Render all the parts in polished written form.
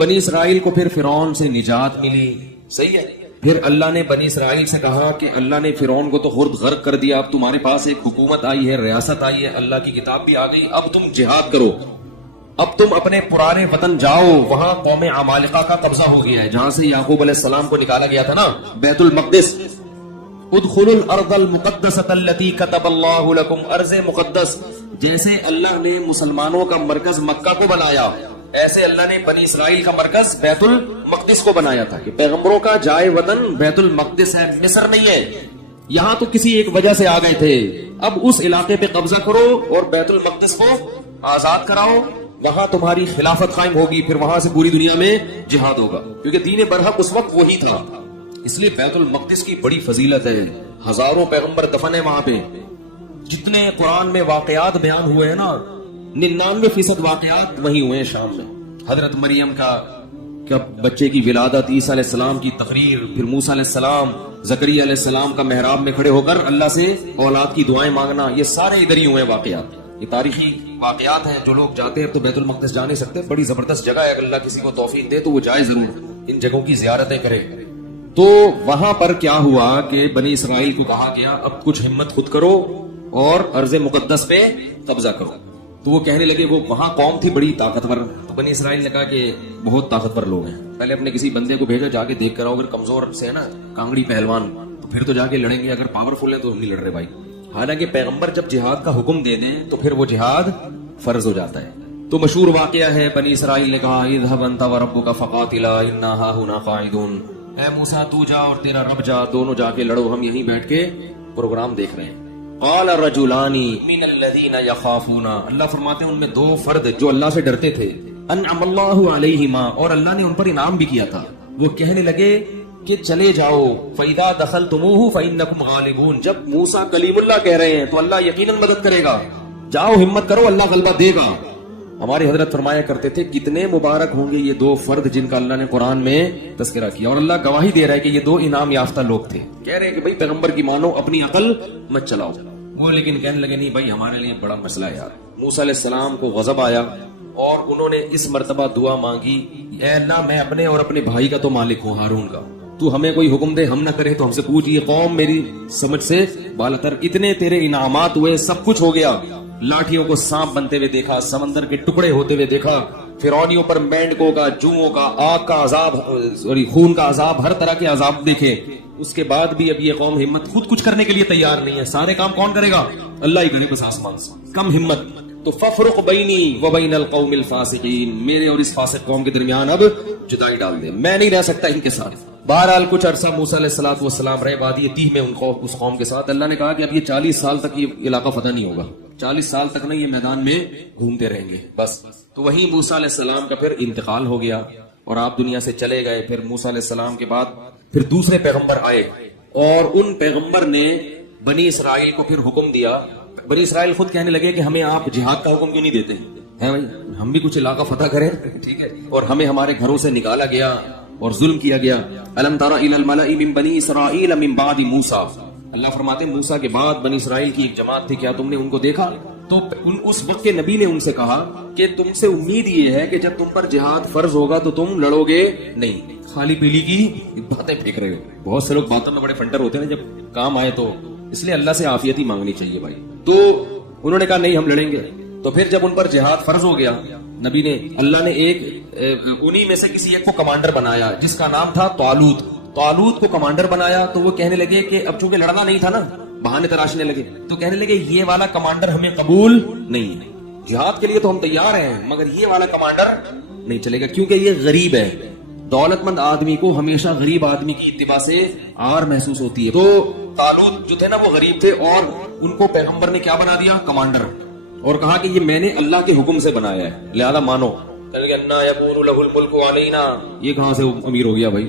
بنی اسرائیل کو پھر فرعون سے نجات ملی، صحیح ہے. پھر اللہ نے بنی اسرائیل سے کہا کہ اللہ نے فرعون کو تو خود غرق کر دیا، اب تمہارے پاس ایک حکومت آئی ہے، ریاست آئی ہے، اللہ کی کتاب بھی آ گئی، اب تم جہاد کرو، اب تم اپنے پرانے وطن جاؤ. وہاں قوم عمالقہ کا قبضہ ہو گیا ہے، جہاں سے یعقوب علیہ السلام کو نکالا گیا تھا نا، بیت المقدس. ادخلوا الارض المقدسۃ التي كتب الله لكم، ارض مقدس جیسے اللہ نے مسلمانوں کا مرکز مکہ کو بنایا، ایسے اللہ نے بنی اسرائیل کا مرکز بیت المقدس کو بنایا تھا کہ پیغمبروں کا جائے وطن بیت المقدس ہے، مصر نہیں ہے. یہاں تو کسی ایک وجہ سے آ گئے تھے، اب اس علاقے پہ قبضہ کرو اور بیت المقدس کو آزاد کراؤ، وہاں تمہاری خلافت قائم ہوگی، پھر وہاں سے پوری دنیا میں جہاد ہوگا، کیونکہ دین برحق اس وقت وہی تھا. اس لیے بیت المقدس کی بڑی فضیلت ہے، ہزاروں پیغمبر دفن ہیں وہاں پہ. جتنے قرآن میں واقعات بیان ہوئے ہیں نا، 99% واقعات وہی ہوئے ہیں شام میں. حضرت مریم کا بچے کی ولادت، عیسیٰ علیہ السلام کی تقریر، پھر موسیٰ علیہ السلام، زکریا علیہ السلام کا محراب میں کھڑے ہو کر اللہ سے اولاد کی دعائیں مانگنا، یہ سارے ادھر ہی ہوئے واقعات. یہ تاریخی واقعات ہیں. جو لوگ جاتے ہیں تو بیت المقدس جا نہیں سکتے، بڑی زبردست جگہ ہے، اگر اللہ کسی کو توفیق دے تو وہ جائے ضرور، ان جگہوں کی زیارتیں کرے. تو وہاں پر کیا ہوا کہ بنی اسرائیل کو کہا گیا اب کچھ ہمت خود کرو اور ارض مقدس پہ قبضہ کرو. تو وہ کہنے لگے، وہ وہاں قوم تھی بڑی طاقتور، تو بنی اسرائیل نے کہا کہ بہت طاقتور لوگ ہیں، پہلے اپنے کسی بندے کو بھیجو، جا کے دیکھ کر آؤ، اگر کمزور سے ہے نا کانگڑی پہلوان تو پھر تو جا کے لڑیں گے، اگر پاورفل ہیں تو نہیں لڑ رہے بھائی. حالانکہ پیغمبر جب جہاد کا حکم دے دیں تو پھر وہ جہاد فرض ہو جاتا ہے. تو مشہور واقعہ ہے، بنی اسرائیل نے کہا اذهب انت وربك فقاتلا انا هاهنا قاعدون، اے موسیٰ تو جا اور تیرا رب جا، دونوں جا کے لڑو، ہم یہیں بیٹھ کے پروگرام دیکھ رہے ہیں. قال رجلان من الذين يخافون، اللہ فرماتے ہیں ان میں دو فرد جو اللہ سے ڈرتے تھے، انعم اللہ علیہما، اور اللہ نے ان پر انعام بھی کیا تھا. وہ کہنے لگے کہ چلے جاؤ، فَإِذَا دَخَلْتُمُوهُ فَإِنَّكُمْ غَالِبُونَ، جب موسیٰ کلیم اللہ کہہ رہے ہیں تو اللہ یقیناً مدد کرے گا، جاؤ ہمت کرو، اللہ غلبہ دے گا. ہمارے حضرت فرمایا کرتے تھے کتنے مبارک ہوں گے یہ دو فرد جن کا اللہ نے قرآن میں تذکرہ کیا، اور اللہ گواہی دے رہا ہے کہ یہ دو انعام یافتہ لوگ تھے. کہہ رہے ہیں کہ بھائی پیغمبر کی مانو، اپنی عقل مت چلاؤ. وہ لیکن کہنے لگے نہیں بھائی ہمارے لیے بڑا مسئلہ ہے یار. موسیٰ علیہ السلام کو غضب آیا اور انہوں نے اس مرتبہ دعا مانگی، اے اللہ میں اپنے اور اپنے بھائی کا تو مالک ہوں، ہارون کا، تو ہمیں کوئی حکم دے، ہم نہ کرے تو ہم سے پوچھ، یہ قوم میری سمجھ سے بالاتر، اتنے تیرے انعامات ہوئے، سب کچھ ہو گیا، لاٹھیوں کو سانپ بنتے ہوئے دیکھا، سمندر کے ٹکڑے ہوتے ہوئے دیکھا، فرعونیوں پر مینڈکوں کا، جوؤں کا، آگ کا عذاب، خون کا عذاب، ہر طرح کے عذاب دیکھے. اس کے بعد بھی اب یہ قوم ہمت خود کچھ کرنے کے لیے تیار نہیں ہے. سارے کام کون کرے گا؟ اللہ ہی کرے، بس آسمان سے کم ہمت. تو ففرق بینی و بین القوم الفاسقین، میرے اور اس فاسق قوم کے درمیان اب جدائی ڈال دے، میں نہیں رہ سکتا ان کے ساتھ. بہرحال کچھ عرصہ موسیٰ علیہ السلام رہے، وادی تیہ میں اس قوم کے ساتھ. اللہ نے کہا کہ اب یہ 40 سال تک یہ علاقہ فتح نہیں ہوگا، 40 سال تک نہ یہ میدان میں گھومتے رہیں گے بس. تو وہیں موسیٰ علیہ السلام کا پھر انتقال ہو گیا اور آپ دنیا سے چلے گئے. پھر موسیٰ علیہ السلام کے بعد پھر دوسرے پیغمبر آئے اور ان پیغمبر نے بنی اسرائیل کو پھر حکم دیا. بنی اسرائیل خود کہنے لگے کہ ہمیں آپ جہاد کا حکم کیوں نہیں دیتے ہیں بھائی، ہم بھی کچھ علاقہ فتح کریں، ٹھیک ہے، اور ہمیں ہمارے گھروں سے نکالا گیا اور ظلم کیا گیا. الم تر الی الملأ من بنی اسرائیل من بعد موسیٰ، اللہ فرماتے ہیں موسیٰ کے بعد بنی اسرائیل کی ایک جماعت تھی، کیا تم نے ان کو دیکھا؟ تو اس وقت کے نبی نے ان سے کہا کہ تم سے امید یہ ہے کہ جب تم پر جہاد فرض ہوگا تو تم لڑو گے نہیں، خالی پیلی کی باتیں پھینک رہے ہو. بہت سے لوگ باتوں میں بڑے فنٹر ہوتے ہیں، جب کام آئے تو اس لیے اللہ سے عافیت ہی مانگنی چاہیے بھائی. تو انہوں نے کہا نہیں ہم لڑیں گے. تو پھر جب ان پر جہاد فرض ہو گیا، نبی نے، اللہ نے ایک انہی میں سے کسی ایک کو کمانڈر بنایا جس کا نام تھا طالوت. طالوت کو کمانڈر بنایا. تو وہ کہنے لگے کہ اب چونکہ لڑنا نہیں تھا نا، بہانے تراشنے لگے، تو کہنے لگے یہ والا کمانڈر ہمیں قبول نہیں ہے، جہاد کے لیے تو ہم تیار ہیں مگر یہ والا کمانڈر نہیں چلے گا کیونکہ یہ غریب ہے. دولت مند آدمی کو ہمیشہ غریب آدمی کی اتباع سے آر محسوس ہوتی ہے. تو طالوت جو تھے نا وہ غریب تھے اور ان کو پیغمبر نے کیا بنا دیا؟ کمانڈر. اور کہا کہ یہ میں نے اللہ کے حکم سے بنایا ہے لہذا مانو. یہ کہاں سے امیر ہو گیا بھائی؟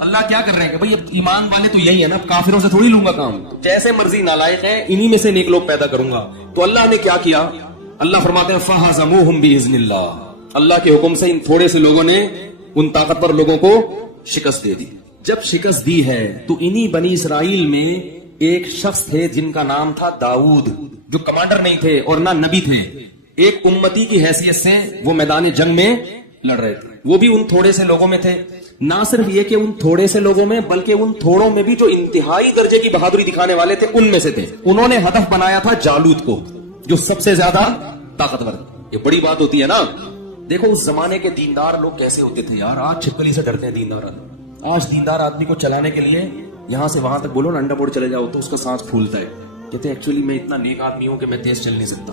اللہ کیا کر رہے ہیں کہ بھئی اب ایمان والے تو یہی ہے نا، کافروں سے تھوڑی لوں گا کام، جیسے مرضی نالائق ہیں انہی میں سے نیک لوگ پیدا کروں گا. تو اللہ نے کیا کیا؟ اللہ فرماتے ہیں فَهَزَمُوهُمْ بِإِذْنِ اللَّهِ، اللہ کے حکم سے ان تھوڑے سے لوگوں نے ان طاقتور لوگوں کو شکست دے دی. جب شکست دی ہے تو انہی بنی اسرائیل میں ایک شخص تھے جن کا نام تھا داؤد، جو کمانڈر نہیں تھے اور نہ نبی تھے، ایک امتی کی حیثیت سے وہ میدان جنگ میں لڑ رہے تھے. وہ بھی ان تھوڑے سے لوگوں میں تھے. نہ صرف یہ کہ ان تھوڑے سے لوگوں میں، بلکہ ان تھوڑوں میں بھی جو انتہائی درجے کی بہادری دکھانے والے تھے ان میں سے تھے. انہوں نے ہدف بنایا تھا جالوت کو، جو سب سے زیادہ طاقتور. یہ بڑی بات ہوتی ہے نا. دیکھو اس زمانے کے دیندار لوگ کیسے ہوتے تھے یار. آج چھپکلی سے ڈرتے ہیں دیندار. آج دیندار آدمی کو چلانے کے لیے یہاں سے وہاں تک بولو نا انڈا بورڈ چلے جاؤ تو اس کا سانس پھولتا ہے. کہتے ہیں ایکچولی میں اتنا نیک آدمی ہوں کہ میں تیز چل نہیں سکتا.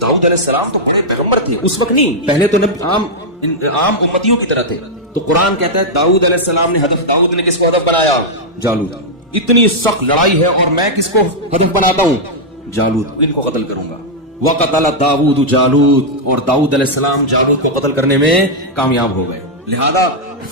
داؤد علیہ السلام تو بڑے پیغمبر تھے اس وقت، نہیں پہلے تو عام امتیوں کی طرح تھے. تو قرآن کہتا ہے داؤد علیہ السلام نے ہدف، داؤد نے کس کو ہدف بنایا؟ جالوت. اتنی سخت لڑائی ہے اور میں کس کو ہدف بناتا ہوں؟ جالوت. ان کو قتل کروں گا. وقتل داؤد جالوت، اور داؤد علیہ السلام جالوت کو قتل کرنے میں کامیاب ہو گئے. لہذا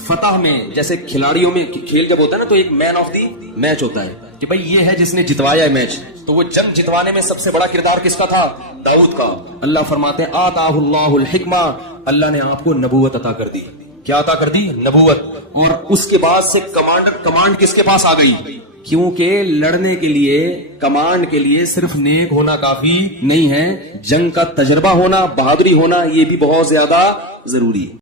فتح میں جیسے کھلاڑیوں میں کھیل جب ہوتا ہے نا تو ایک مین آف دی میچ ہوتا ہے کہ بھئی یہ ہے جس نے جتوایا ہے میچ. تو وہ جنگ جتوانے میں سب سے بڑا کردار کس کا تھا؟ داؤد کا. اللہ فرماتے ہیں آتاہ اللہ الحکمہ، اللہ نے آپ کو نبوت عطا کر دی. کیا عطا کر دی؟ نبوت. اور اس کے بعد سے کمانڈ کس کے پاس آ گئی؟ کیونکہ لڑنے کے لیے، کمانڈ کے لیے صرف نیک ہونا کافی نہیں ہے، جنگ کا تجربہ ہونا، بہادری ہونا یہ بھی بہت زیادہ ضروری ہے.